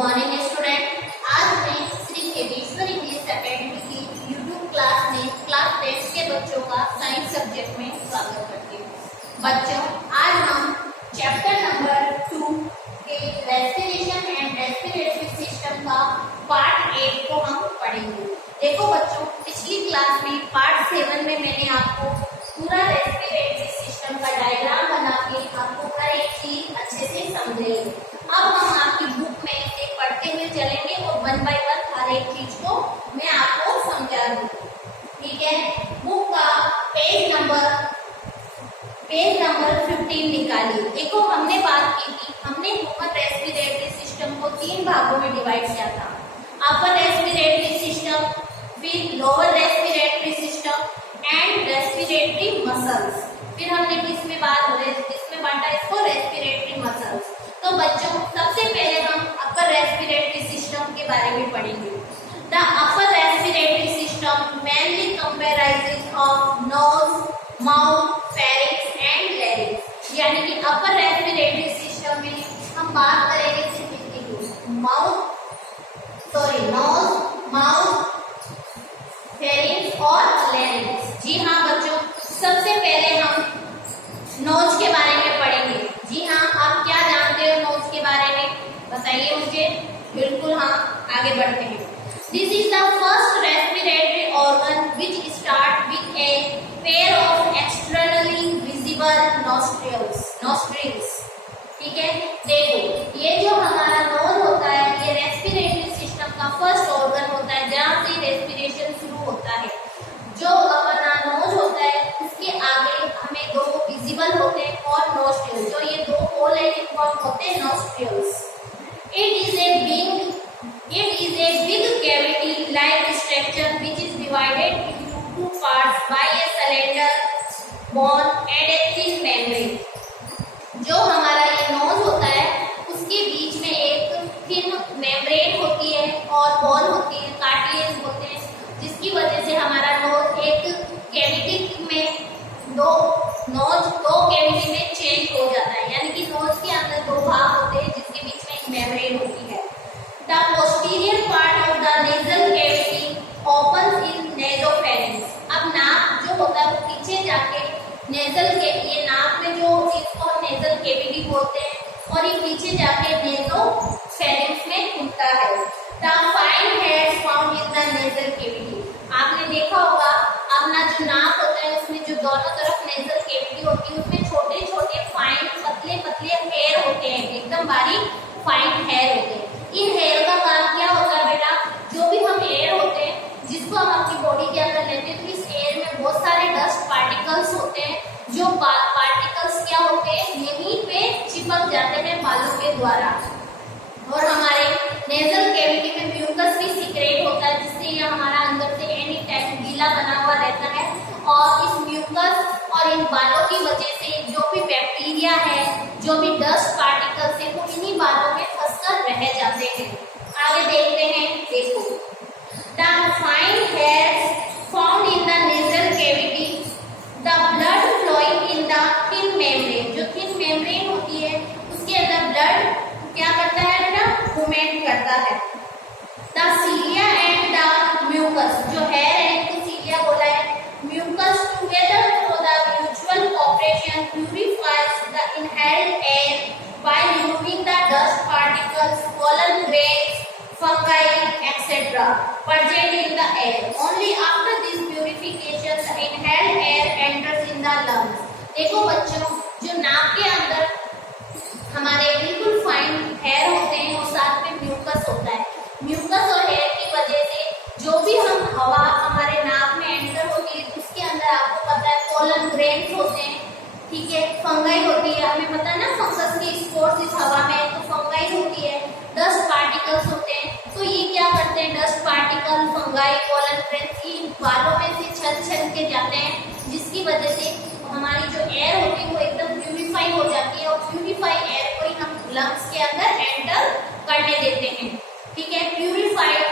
Morning student. आज मैं Shri Khemeshwar English academy की यूट्यूब क्लास में क्लास 10 के बच्चों का साइंस सब्जेक्ट में स्वागत करती हूँ। बच्चों, आज हम चैप्टर नंबर 2 के रेस्पिरेशन एंड रेस्पिरेटरी सिस्टम का पार्ट 8 को हम पढ़ेंगे। देखो बच्चों, पिछली क्लास में पार्ट 7 में मैंने आपको पूरा रेस्पिरेटरी सिस्टम का डायग्राम बना के आपको हर एक चीज अच्छे से समझाएंगे। अब हम आपकी बुक में से पढ़ते हुए चलेंगे और 1 बाय 1 हर एक चीज को मैं आपको समझा दूंगी। ठीक है, बुक का पेज नंबर 15 निकालिए। देखो, हमने बात की थी, हमने ह्यूमन रेस्पिरेटरी सिस्टम को 3 भागों में डिवाइड किया था। अपर रेस्पिरेटरी सिस्टम, फिर lower respiratory system and respiratory muscles. फिर हमने किसमें बांटा इसको? Respiratory muscles. तो बच्चों, सबसे पहले हम अपर रेस्पिरेटरी सिस्टम के बारे में पढ़ेंगे। The upper respiratory system mainly comprises of nose, mouth, pharynx and larynx. यानी कि अपर रेस्पिरेटरी सिस्टम में हम बात करेंगे सिर्फ इसकी नोज, माउथ, फेरिंक्स और लैरिंक्स। जी हाँ बच्चों, सबसे पहले हम नोज के बारे में पढ़ेंगे। जी हाँ, आप क्या जानते हो नोज के बारे में? बताइए मुझे। बिल्कुल हाँ, आगे बढ़ते हैं। This is the first respiratory organ which start with a pair of externally visible nostrils. ठीक है, देखो ये जो हमारा नोज होता है, ये रेस्पिरेटरी सिस्टम का फर्स्ट ऑर्गन होता है जहाँ से रेस्पिरेशन शुरू होता है। जो अपना नोज होता है उसके आगे हमें 2 विजिबल होते हैं और नॉस्ट्रिल्स, जो ये 2 होल है इनको हम होते हैं nostrils. It is a big cavity-like structure which is divided into 2 parts by a slender bone and a thin membrane. जो हमारा ये नोज होता है उसके बीच में एक थिन मेम्ब्रेन होती है और बोन होती है, कार्टिलेज होते हैं, जिसकी वजह से हमारा नोज एक कैविटी में दो कैविटी में चेंज हो जाता है। यानी कि नोज के अंदर 2 भाग होते हैं जिसके बीच में एक मेम्ब्रेन होती है। The posterior part of the nasal cavity opens in nasopharynx. अब नाक जो होता है वो पीछे जाके नेजल के, ये नाक में जो चीज को हम नेजल कैविटी बोलते हैं और ये पीछे जाके नेजोफेरिंक्स में खुलता है। The fine hairs found in the nasal cavity. आपने देखा होगा अपना जो नाक होता है उसमें जो दोनों तरफ नेजल कैविटी होती है उसमें छोटे छोटे फाइन पतले हेयर होते हैं, एकदम बारीक फाइन हेयर होते हैं। इन हेयर का काम क्या होता है बेटा? जो भी हम एयर होते हैं जिसको हम अपनी बॉडी के अंदर लेते हैं, तो इस एयर में बहुत सारे डस्ट पार्टिकल्स होते हैं। जो पार्टिकल्स क्या होते हैं, यहीं पे चिपक जाते हैं बालों के द्वारा। और हमारे नेजल कैविटी में म्यूकस भी सीक्रेट होता है, जिससे ये हमारा अंदर से एनी टाइम गीला बना हुआ रहता है। और इस म्यूकस और इन बालों की वजह से जो भी बैक्टीरिया है, जो भी डस्ट पार्टिकल्स है, वो इन्हीं बालों में फंसकर रह जाते हैं। आगे देखते हैं। देखो, the fine hairs found in the nasal cavity, the blood flowing in the thin membrane. जो थिन मेम्ब्रेन होती है उसके अंदर ब्लड क्या करता है बेटा? मूवमेंट करता है। The cilia and the mucus, जो हेयर है इसको सीलिया बोला है। Mucus together through the mutual operation purifies the inhaled air by removing the dust particles, pollen grains, fungi, etc. present in the air. Only after this purification the inhaled air enters in the lungs. देखो बच्चों, जो नाक के अंदर हमारे बिल्कुल fine hair होते हैं और साथ में म्यूकस होता है। म्यूकस और हेयर की वजह से जो भी हम हवा हमारे नाक में एंटर होती है उसके अंदर आपको पता है पोलन ग्रेन्स होते हैं। ठीक है, फंगाई होती है, हमें पता है ना फंगस के स्पोर्स इस हवा में, तो फंगाई होती है, डस्ट पार्टिकल्स होते हैं। तो ये क्या करते हैं, dust particle, fungi, pollen grains ये बालों में से छल के जाते हैं, जिसकी वजह से हमारी जो एयर होती है वो एकदम प्यूरिफाई हो जाती है और प्यूरिफाई एयर को ही हम लंग्स के अंदर एंटर करने देते हैं। ठीक है, प्यूरिफाइड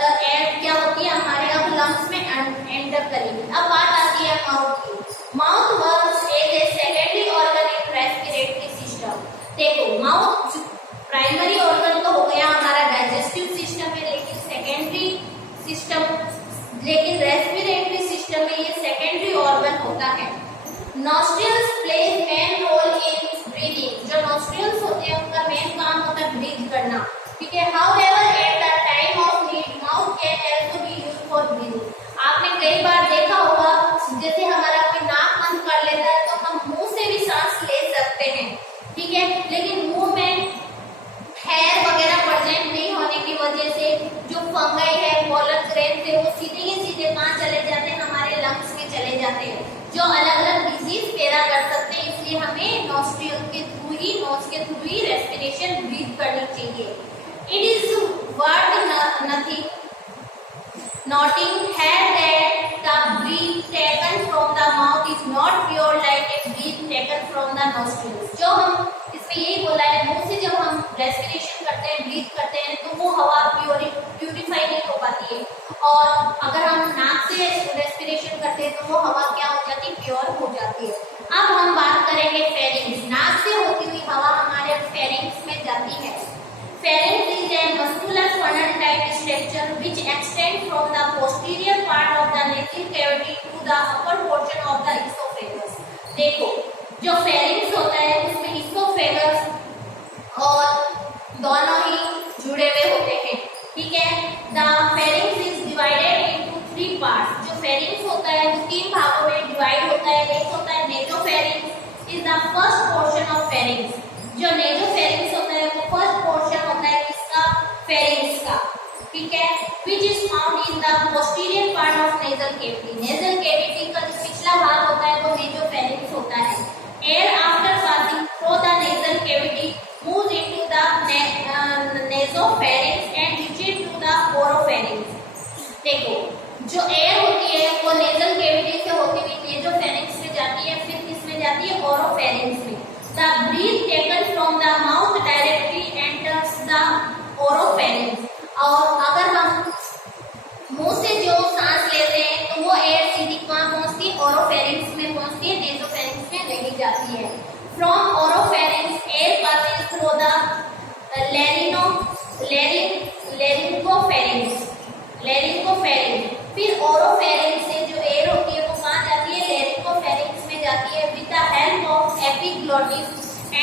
एयर क्या होती है हमारे अब लंग्स में एंटर करेगी। अब बात आती है माउथ की। Mouth works as a secondary organ in respiratory system. देखो, माउथ प्राइमरी ऑर्गन तो हो गया हमारा nostrils plays main role in breathing. जो नॉस्ट्रिल्स होते हैं उनका मेन काम होता है ब्रीथ करना, ठीक है। However at the time of need mouth can also be used for breathing. आपने कई बार देखा होगा, जैसे हमारा कोई नाक बंद कर लेता है तो हम मुंह से भी सांस ले सकते हैं, ठीक है। लेकिन मुंह में हेयर वगैरह प्रेजेंट नहीं होने की वजह से जो फंगाई है, पोलन ग्रेन थे, वो सीधे ही सीधे कहाँ चले जाते हैं, हमारे लंग्स में चले जाते हैं, जो अलग अलग डिजीज पैदा कर सकते हैं। इसलिए हमें नॉस्ट्रिल के थ्रू ही, नोज के थ्रू ही रेस्पिरेशन ब्रीथ करनी चाहिए। It is worth nothing noting here that the breath taken from the mouth is not pure like a breath taken from the nostrils। जो हम इसमें यही बोला है, मुंह से जब हम रेस्पिरेशन करते हैं, ब्रीथ करते हैं, तो वो हवा प्यूरिफाई नहीं हो पाती है, और अगर हम नाक से रेस्पिरेशन करते हैं तो वो हवा क्या हो जाती है, प्योर हो जाती है। अब हम बात करेंगे फेरिंग्स। नाक से होती हुई हवा हमारे फेरिंग्स में जाती है। Pharynx is a muscular funnel type structure which extends from the posterior part of the nasal cavity to the upper portion of the esophagus। देखो, जो pharynx होता है उसमें esophagus और दोनों ही जुड़े हुए होते हैं, ठीक है। The pharynx is divided into 3 parts। जो pharynx होता है वो 3 भागों में डिवाइड होता है। एक होता है nasopharynx is the first portion of pharynx। जो nasopharynx होता है वो फर्स्ट पोर्शन होता है किसका, फेरिंग्स का, ठीक है। which is found in the posterior part of nasal cavity। nasal cavity का जो पिछला भाग होता है वो nasopharynx होता है। air after passing through the nasal cavity moves into the nasopharynx and reaches to the oropharynx। देखो, जो एयर होती है वो nasal cavity से होती हुई nasopharynx में जाती है, फिर किस में जाती है, oropharynx में। The breath taken from the mouth directly enters the oropharynx। और अगर हम मुंह से जो सांस लेते हैं तो वो एयर सीधी कहाँ पहुंचती है, ओरोफेरिंक्स में पहुंचती है, नेसोफेरिंक्स में नहीं जाती है। From oropharynx air passes through the laryngopharynx। फिर ओरोफेरिंक्स से जो एयर होती है वो कहाँ जाती है, laryngopharynx में जाती है। With the help of epiglottis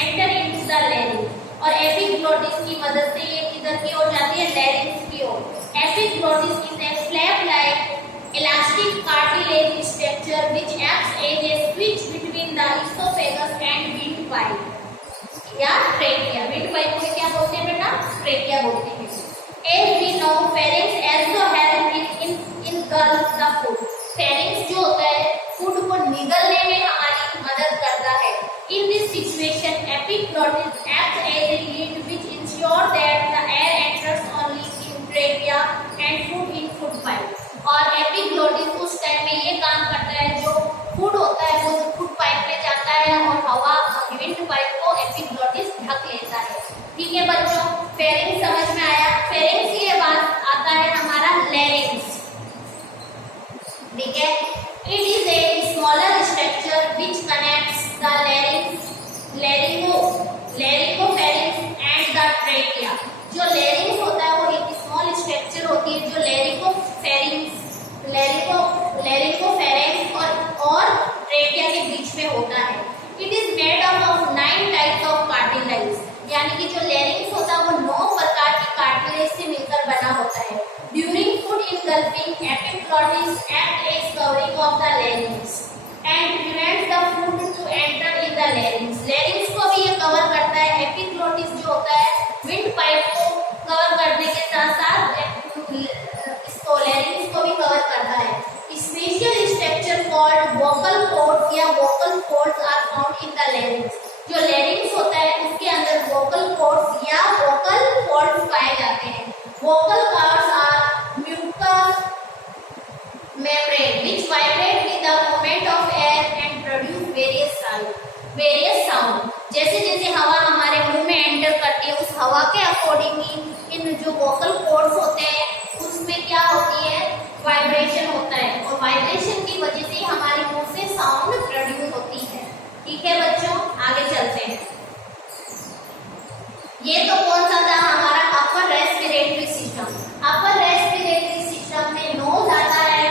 enter into the larynx। और एपिग्लोटिस की मदद से ये किधर की ओर जाती है, लैरिंक्स की ओर। Epiglottis is a flap like elastic cartilage structure which acts as a switch between the oesophagus and wind pipe या ट्रेकिया। विंड पाइप को क्या बोलते हैं बेटा, ट्रेकिया बोलते हैं। As we know pharynx also help in engulf the food. Pharynx जो होता है फूड को निगलने में हमारी मदद करता है। In this situation, epiglottis acts as a lid which ensures that the air enters only in trachea and food in food pipe। और एपिग्लोटिस उस टाइम में ये काम करता है, जो फूड होता है वो फूड पाइप में जाता है और हवा विंड पाइप को एपिग्लोटिस ढक लेता है। ठीक है बच्चों, फेरिंक्स समझ में आया। फेरिंक्स के बाद आता है हमारा लैरिंक्स, ठीक है। It is a smaller structure which connects the laryngopharynx and the trachea। जो larynx होता है वो एक स्मॉल स्ट्रक्चर होती है जो laryngopharynx और trachea के बीच में होता है। It is made up of 9 types of cartilage। यानी कि जो larynx होता है वो 9 प्रकार की cartilage से मिलकर बना होता है। During food engulfing, epiglottis act as covering of the larynx and prevents the food to enter in the larynx। larynx को भी ये कवर करता है। एपिग्लोटिस जो होता है विंड पाइप को कवर करने के साथ साथ इसको larynx को भी कवर करता है। Special structure called vocal cords या vocal cords are found in the larynx। जो larynx होता है उसके अंदर वोकल कॉर्ड्स या वोकल कॉर्ड्स पाए जाते हैं। Vocal cords are mucous membrane which vibrate with the movement of air and produce various sound। जैसे जैसे हवा हमारे मुंह में एंटर करती है उस हवा के अकॉर्डिंग ही इन जो वोकल कॉर्ड्स होते हैं उसमें क्या होती है, वाइब्रेशन होता है, और वाइब्रेशन की वजह से हमारे मुंह से साउंड प्रोड्यूस होती है। ठीक है बच्चों, आगे चलते हैं। ये तो कौन सा था, हमारा upper respiratory system. Upper respiratory system में नोज आता है,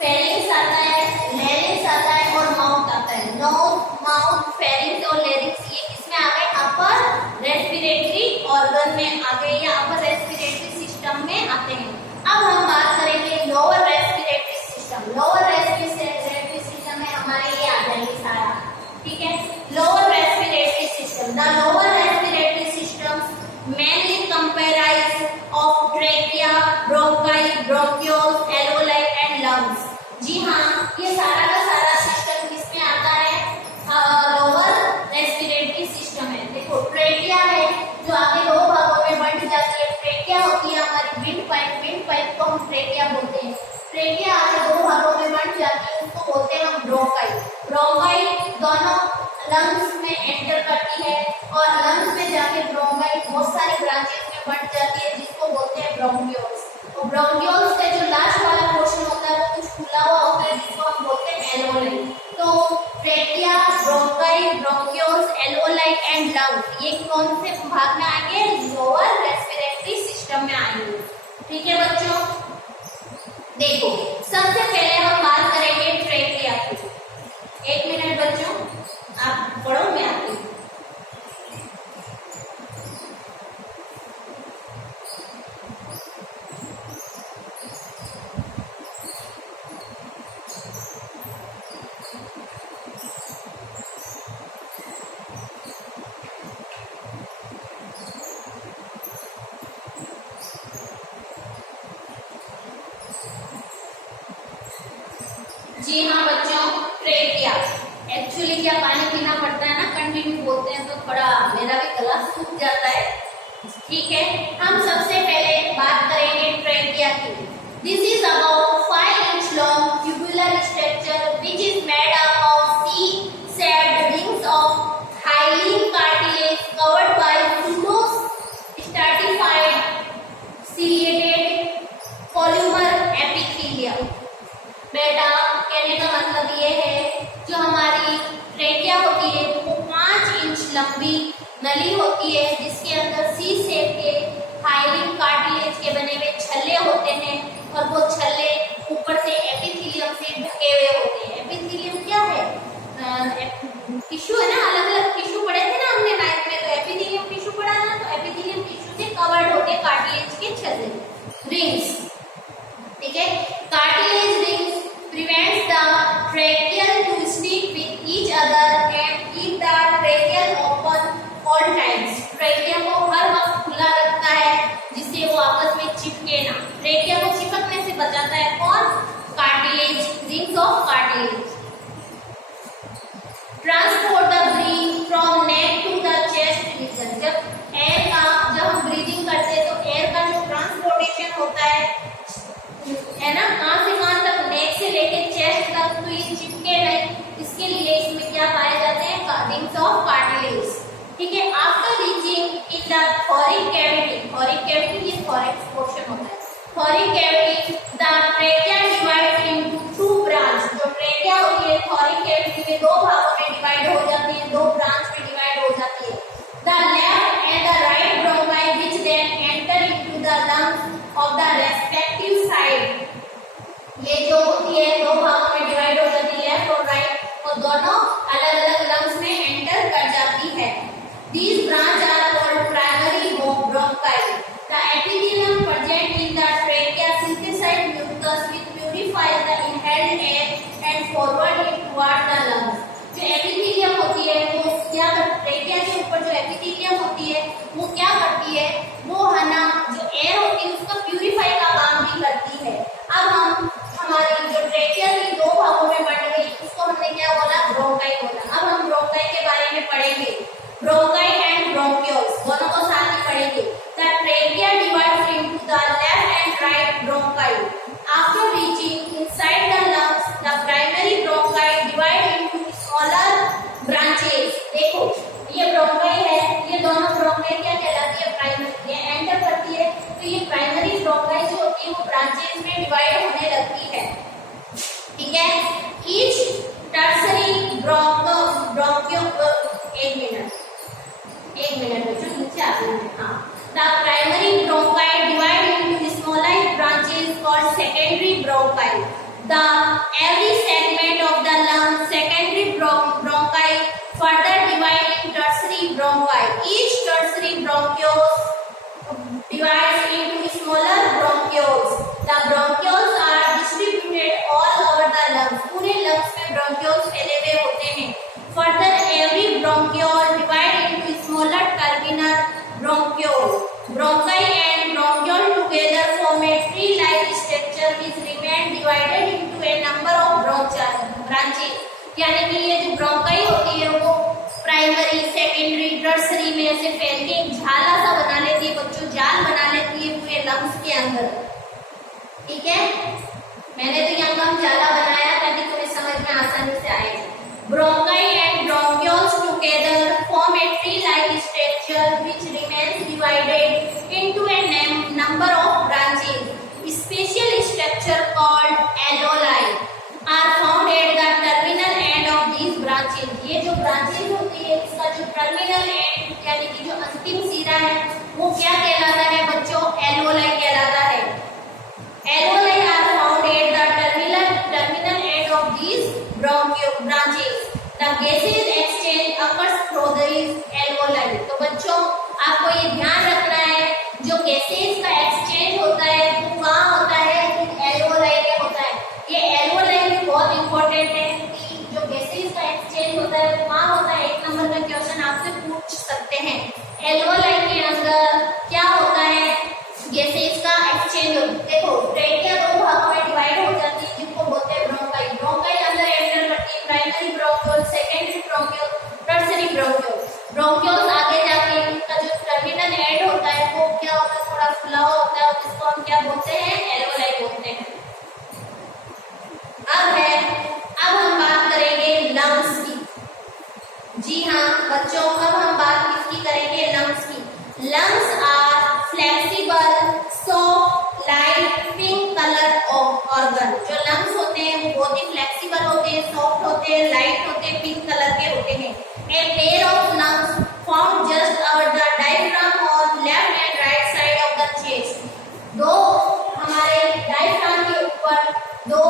फेरिंक्स आता है, लैरिंक्स आता है और माउथ ठीक है। Lower respiratory system, the lower respiratory system mainly comprise of trachea, bronchi, bronchioles, alveoli and lungs. जी हाँ, ये सारा का सारा सिस्टम किसमें आता है? लोअर रेस्पिरेटरी सिस्टम है। देखो ट्रेकिया है जो आगे दो भागों में बंट जाती है। ट्रेकिया होती है हमारी विंड पाइप को हम ट्रेकिया बोलते हैं। ट्रेकिया आगे दो भागों में बंट जाती है, उसको बोलते हैं हम ब्रोंकाई। ब्रोंकाई दोनों लंग्स में एंटर करती है और लंग्स में जाके ब्रोंकाई बहुत सारी ब्रांचेस में बंट जाती है, जिसको बोलते हैं ब्रोंक्यूल्स। तो ब्रोंक्यूल्स का जो लास्ट वाला पोर्शन होता है वो कुछ खुला हुआ होता है, जिसको हम बोलते हैं एल्वोलाई। तो trachea, bronchi, bronchioles, alveoli and lungs ये कौन से भाग में आएंगे? लोअर रेस्पिरेटरी सिस्टम में आएंगे। ठीक है बच्चों, देखो सबसे पहले हम बात करेंगे ट्रेकिया की। एक मिनट बच्चों, आप पढ़ो, मैं आती हूँ। जी हाँ बच्चों, ट्रेकिया एक्चुअली क्या पानी पीना पड़ता है ना, कंटिन्यू बोलते हैं तो थोड़ा मेरा भी गला सूख जाता है। ठीक है, हम सबसे पहले बात करेंगे ट्रेकिया की। This is about 5 inch long tubular structure which is made up of C-shaped rings of hyaline cartilage covered by pseudo stratified ciliated columnar epithelium। बेटा कहने का मतलब ये है, जो हमारी ट्रेकिया होती है वो 5 इंच लंबी नली होती है, जिसके अंदर C शेप के हाइलिन कार्टिलेज के बने हुए छल्ले होते हैं और वो छल्ले ऊपर से एपिथेलियम से ढके हुए होते हैं। एपिथेलियम क्या है? टिश्यू है ना, अलग अलग टिश्यू पढ़े थे ना हमने 9th में, तो एपिथेलियम टिश्यू पढ़ा ना, तो एपिथेलियम टिश्यू से कवर्ड होते हैं कार्टिलेज के छल्ले, रिंग्स। ठीक है, cartilage rings prevents the tracheal to stick with each other and keep the tracheal open all times। Trachea को हर वक्त खुला रखता है जिससे वो आपस में चिपके ना। ट्रेकिया को चिपकने से बचाता है कौन? Cartilage, rings of cartilage. Transport the breath from neck to the chest region. जब हम ब्रीदिंग करते हैं तो एयर का जो ट्रांसपोर्टेशन होता है ना, कहां से कहां तक, नेक से लेके चेस्ट तक, तो ये चिपके नहीं, इसके लिए इसमें क्या पाए जाते हैं? Rings of cartilage. ठीक है, आफ्टर रीचिंग इन द थोरिक कैविटी, थोरिक कैविटी ये थोरिक पोर्शन होता है, थोरिक cavity the trachea divide into 2 branch. जो ट्रेकिया होती है थोरिक कैविटी में दो भागों में डिवाइड हो जाती है, दो ब्रांच में डिवाइड हो जाती है। The left and the right bronchi which then enter into the lungs of the respective side. ये जो होती है दो भागों में डिवाइड हो जाती है, लेफ्ट और राइट, और दोनों अलग अलग लंग्स में एंटर कर जाती है। These branch are called primary bronchi. The epithelium present in the trachea synthesize mucus which purifies the inhaled air and forward it toward the lungs। जो एपिथेलियम होती है वो क्या करती है? ट्रेकिया के ऊपर जो एपिथेलियम होती है वो क्या करती है? वो है ना, जो एयर होती है उसका प्यूरिफाई का काम भी करती है। अब हम हमारी जो ट्रेकिया की दो भागों में बंट गई, उसको हमने क्या बोला? ब्रोंकाई बोला। अब हम ब्रोंकाई के बारे में पढ़ेंगे, ब्रोंकाई एंड ब्रोंक्यूल्स दोनों को साथ में पढ़ेंगे। The trachea divides into the left and right bronchi. After reaching inside the lungs the primary bronchi divide into smaller branches. देखो ये ब्रोंकाई है, ये दोनों ब्रोंकाई क्या कहलाती है? प्राइमरी। ये एंटर करती है तो ये प्राइमरी ब्रोंकाई जो होती है वो ब्रांचेस में डिवाइड होने लगती है। ठीक है, ईच टर्सरी एक मिनट बच्चों, नीचे आते हैं। हाँ, the primary bronchi divide into smaller branches called secondary bronchi. The every segment of the lung secondary bronchi further divide in tertiary bronchi. Each tertiary bronchioles divides into smaller bronchioles. The bronchioles are distributed all over the lungs. पूरे lungs में bronchioles फैले हुए होते हैं। Further branches, यानी कि ये जो ब्रोंकाई होती है वो प्राइमरी, सेकेंडरी, टर्सरी में ऐसे फैल के एक झाला सा बना लेती है बच्चों, जाल बना लेती है पूरे लंग्स के अंदर। ठीक है, मैंने तो यहाँ कम जाला बनाया ताकि तुम्हें समझ में आसानी से आए। Bronchi and bronchioles together form a tree like structure which remains divided into a number of branches. Special structure called alveoli are found at the terminal end of these branches. ये जो ब्रांचेस होती है इसका जो terminal and यानी कि जो अंतिम सिरा है वो क्या कहलाता है बच्चों? एलोलाई कहलाता है। Alveoli are found at the terminal end of these branches. The gases exchange occurs through these alveoli. तो बच्चों आपको ये ध्यान रखना है जो गैसेस का एक्सचेंज होता है वो कहाँ होता है? एल्वोलाई में होता है। ये एल्वोलाई भी बहुत इंपॉर्टेंट है कि जो गैसेस का एक्सचेंज होता है वो कहाँ होता है? 1 नंबर का क्वेश्चन आपसे पूछ सकते हैं। एल्वोलाई के अंदर क्या होता है? गैसेस का एक्सचेंज। देखो ट्रेकिया 2 भागों में डिवाइड हो जाती है जिनको बोलते हैं ब्रोंकाई। ब्रोंकाई अंदर एंटर करती है primary bronchiole, secondary bronchiole, tertiary bronchiole. Bronchioles आगे जाके इनका जो टर्मिनल एंड होता है वो क्या होता है? थोड़ा खुला होता है और जिसको हम क्या बोलते हैं? एल्वोलाई बोलते हैं। अब हम बात करेंगे लंग्स की। जी हाँ बच्चों, अब हम बात किसकी करेंगे? लंग्स की। Lungs are flexible, soft, light, pink colour organ. जो लंग्स होते हैं वो बहुत ही फ्लेक्सिबल होते हैं, सॉफ्ट होते हैं, लाइट होते हैं, पिंक कलर के होते हैं। A pair of lungs found just our the diaphragm on left and right side of the chest. दो हमारे डायफ्राम के ऊपर 2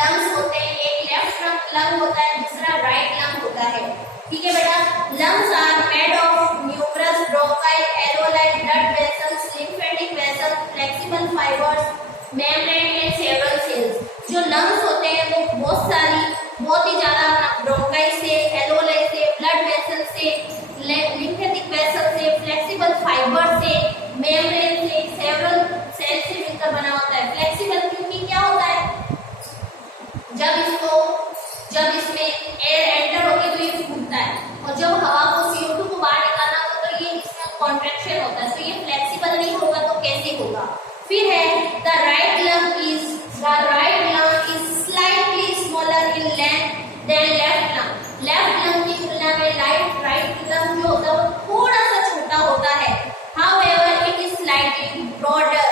लंग्स होते हैं, एक लेफ्ट लंग होता है, दूसरा राइट लंग होता है। ठीक है बेटा। Lungs are made of numerous bronchi, alveoli, blood vessels, lymphatic vessels, flexible fibres, membrane and several cells. जो लंग्स होते हैं वो बहुत ही ज्यादा ब्रोंकाई से, एल्वोलाई से, ब्लड वेसल से, लिम्फेटिक वेसल से, फ्लेक्सिबल फाइबर से, मेम्ब्रेन से, सेवरल सेल से मिलकर बना होता है। फ्लेक्सिबल क्योंकि क्या होता है? जब इसमें एयर एंटर होगी तो ये फूटता है और जब हवा को CO2 को बाहर निकालना होगा तो ये इसमें कॉन्ट्रैक्शन होता है, तो ये फ्लेक्सिबल नहीं होगा तो कैसे होगा? फिर है the right lung is slightly smaller in length than left lung. Left lung की तुलना में राइट लंग जो होता है वो थोड़ा सा छोटा होता है। However it is slightly broader.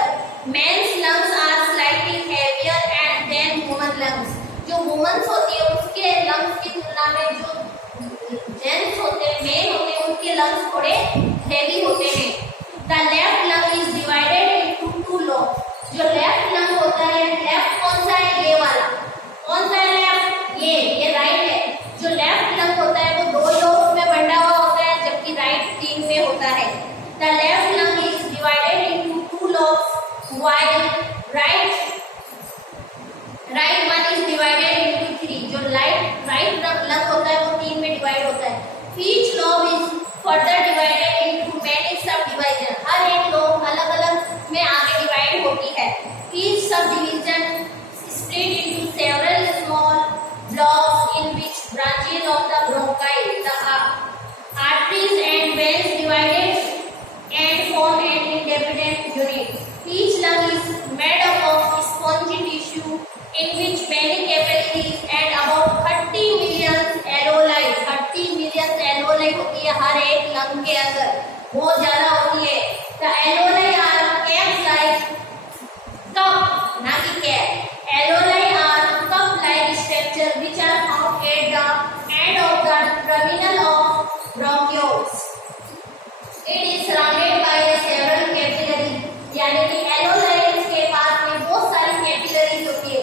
Men's lungs are slightly heavier and than woman lungs. जो वुमेन्स होती है उसके लंग्स की तुलना में जो जेंट्स होते हैं, मेन होते हैं, उनके लंग्स थोड़े हेवी होते हैं। The left lung is divided into 2 lobes. जो लेफ्ट लंग होता है, लेफ्ट कौन सा है? ये वाला। कौन सा है लेफ्ट? ये राइट है। जो लेफ्ट लंग होता है वो 2 लोब्स में बंटा हुआ होता है जबकि राइट 3 में होता है। The left lung is divided into 2 lobes while right one is divided into 3। जो राइट लंग होता है वो 3 में डिवाइड होता है। Each lobe is further divided into many sub division. हर एक लोब अलग अलग में आगे डिवाइड होती है। Each sub division split into several small blocks in which branches of the bronchi, the arteries and veins divided and form an independent unit. Each lung is made up of spongy tissue in which many capillaries and about 30 million alveoli. 30 million alveoli होती है हर एक lung के अंदर, बहुत ज्यादा होती है। The alveoli are cap-like cup, ना कि cap. Alveoli are cup-like structure which are found at the end of the terminal of bronchioles. It is surrounded by several capillaries. यानी कि alveoli के पास में बहुत सारी capillaries होती है,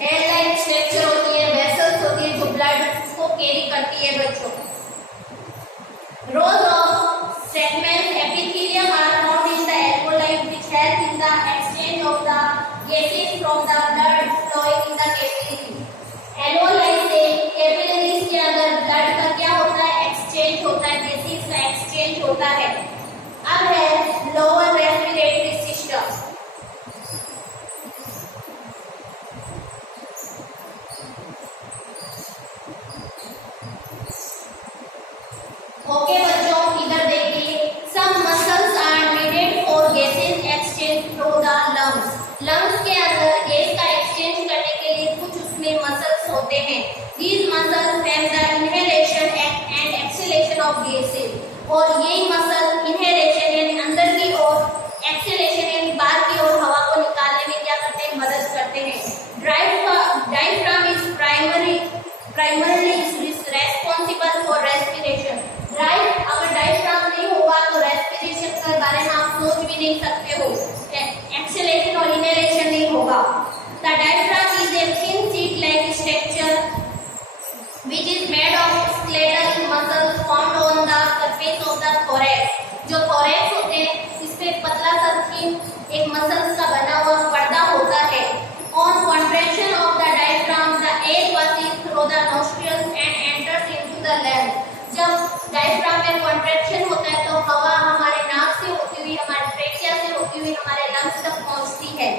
हेयर लाइक स्ट्रक्चर होती है, वेसल्स होती है जो ब्लड को कैरी करती है बच्चों। Rows of segment epithelium are found in the alveoli which help in the exchange of the gases from the blood flowing in the capillary. alveoli से कैपिलरीज के अंदर ब्लड का क्या होता है? एक्सचेंज होता है, गैसेस का एक्सचेंज होता है। अब है लोअर रेस्पिरेटरी सिस्टम। ओके बच्चों, इधर देखिए, some muscles are needed for gases exchange through the lungs. Lungs के अंदर गैस का एक्सचेंज करने के लिए कुछ उसमें मसल्स होते हैं। These muscles have the inhalation and exhalation of gases. और यही मसल इनहेलेशन यानी अंदर की ओर, एक्सहेलेशन यानी बाहर की ओर हवा को निकालने में क्या करते हैं, मदद करते हैं। Diaphragm is primarily responsible for respiration. Right, अगर डायफ्राम नहीं होगा तो रेस्पिरेशन के बारे में आप सोच भी नहीं सकते हो, एक्सहेलेशन और इनहेलेशन नहीं होगा। The diaphragm is a thin sheet like structure which is made of skeletal muscles formed on the surface of the thorax। जो thorax होते हैं इस पे पतला सा थिन एक मसल्स का बना हुआ पर्दा होता है। On contraction of the diaphragm, the air passes through the nostrils and enters into the lungs। जब डायफ्राम में कॉन्ट्रैक्शन होता है तो हवा हमारे नाक से होती हुई, हमारे ट्रेकिया से होती हुई हमारे लंग्स तक पहुंचती है।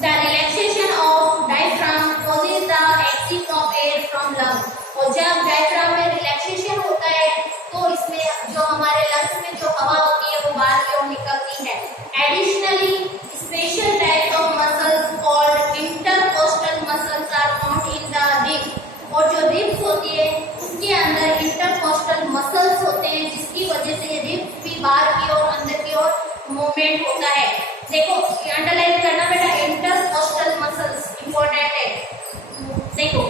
The relaxation of diaphragm causes the exit of air from lungs। और जब डायफ्राम में रिलैक्सेशन होता है तो इसमें जो हमारे लंग्स में जो हवा होती है वो बाहर की ओर निकलती है। Additionally special types of muscles called intercostal muscles are found in the rib. और जो रिब्स होती है उसके अंदर इंटरकोस्टल मसल्स होते हैं जिसकी वजह से रिब्स भी बाहर की ओर अंदर की ओर मूवमेंट होता है। देखो अंडरलाइन करना बेटा, इंटरकोस्टल मसल्स इंपॉर्टेंट है। देखो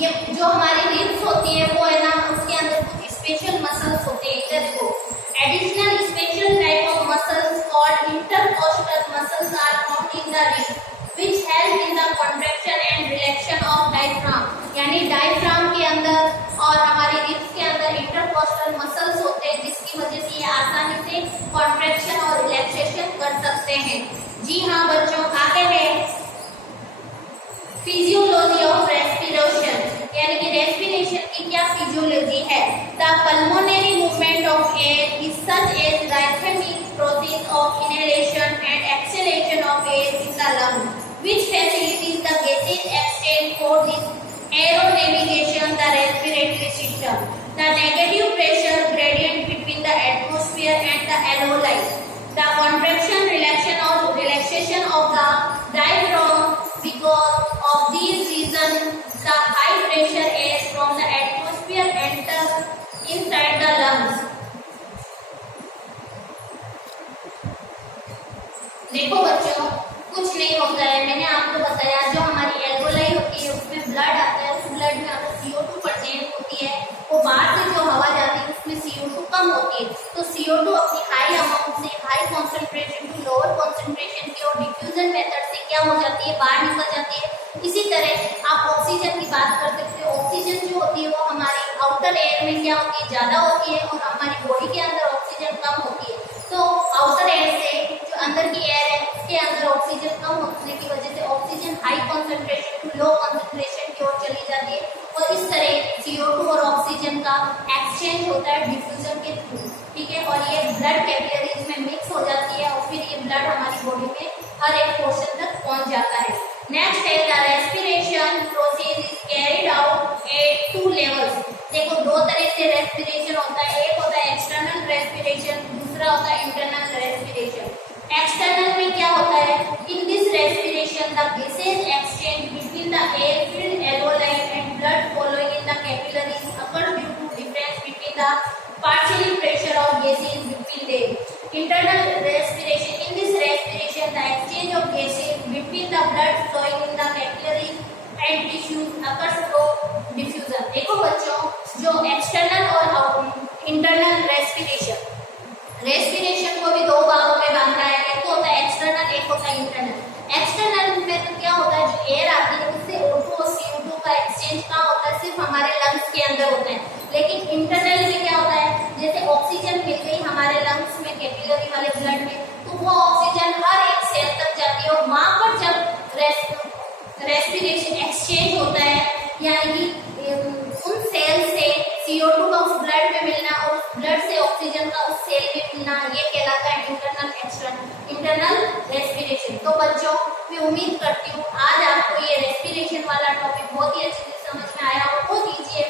ये जो हमारी रिब्स होती है वो है ना, उसके अंदर कुछ स्पेशल मसल्स होते हैं। इधर देखो, additional special type of muscles called intercostal muscles are found in the rib which help in the contraction and relaxation of diaphragm. यानी डायफ्राम के अंदर और हमारी रिब्स के अंदर इंटरकोस्टल मसल्स होते हैं जिसकी वजह से ये आसानी से कॉन्ट्रैक्शन और रिलैक्सेशन कर सकते हैं। जी हाँ बच्चों, आगे है फिजियोलॉजी ऑफ रेस्पिरेशन, यानी कि रेस्पिरेशन की क्या फिजियोलॉजी है। The pulmonary movement of air is such as rhythmic process of inhalation and exhalation of air in the lungs which facilities the gases exchange for this aeronavigation the respiratory system. The negative pressure gradient between the atmosphere and the alveoli, the contraction relaxation of the diaphragm। Because of these reasons, the high pressure air from the atmosphere enters inside the lungs। देखो बच्चों, कुछ नहीं होता है, मैंने आपको बताया जो हमारी एल्वेओलाई होती है उसमें ब्लड आता है, उस ब्लड में अगर CO2 प्रेजेंट होती है वो बाहर से जो हवा जाती है उसमें CO2 कम होती है, तो CO2 अपनी हाई अमाउंट से high concentration to lower concentration की और डिफ्यूजन मेथड से क्या हो जाती है, बाहर निकल जाती है। इसी तरह आप ऑक्सीजन की बात कर सकते हो। ऑक्सीजन जो होती है वो हमारी आउटर एयर में क्या होती है, ज्यादा होती है और हमारी बॉडी के अंदर ऑक्सीजन कम होती है। तो आउटर एयर से जो अंदर की एयर है उसके अंदर ऑक्सीजन कम होने की वजह से oxygen high concentration to low concentration की ओर चली जाती है और इस तरह CO2 और ऑक्सीजन का एक्सचेंज होता है डिफ्यूजन के थ्रू। ठीक है, और ये ब्लड कैपिलरीज में मिक्स हो जाती है और फिर ये ब्लड हमारी बॉडी में हर एक पोर्शन तक पहुंच जाता है। नेक्स्ट है the respiration process is carried out at 2 levels. देखो दो तरह से रेस्पिरेशन होता है, एक होता है एक्सटर्नल रेस्पिरेशन, दूसरा होता है इंटरनल रेस्पिरेशन। एक्सटर्नल में क्या होता है, in this respiration the gases exchange between the air filled alveoli and blood following in the capillaries occur due to difference between the partially pressure of gases between them। Internal respiration, in this respiration the exchange of gases between the blood flowing in the capillaries and tissues occurs through diffusion। देखो बच्चों, जो external और internal respiration को भी दो भागों में बांटा है, एक होता है एक्सटर्नल, एक होता है इंटरनल। एक्सटर्नल में तो क्या होता है, जो एयर आती है उससे O2 और CO2 का एक्सचेंज कहाँ होता है, सिर्फ हमारे लंग्स के अंदर होता है। लेकिन इंटरनल में क्या होता है, जैसे ऑक्सीजन मिल गई हमारे लंग्स में कैपिलरी वाले ब्लड में, तो वो ऑक्सीजन हर एक सेल तक जाती है और वहां पर जब रेस्पिरेशन एक्सचेंज होता है, यानी कि उन सेल से CO2 का उस ब्लड में मिलना और उस ब्लड से ऑक्सीजन का उस सेल में मिलना, ये कहलाता है इंटरनल रेस्पिरेशन। तो बच्चों, मैं उम्मीद करती हूँ आज आपको ये रेस्पिरेशन वाला टॉपिक बहुत ही अच्छे से समझ में आया हो। कीजिए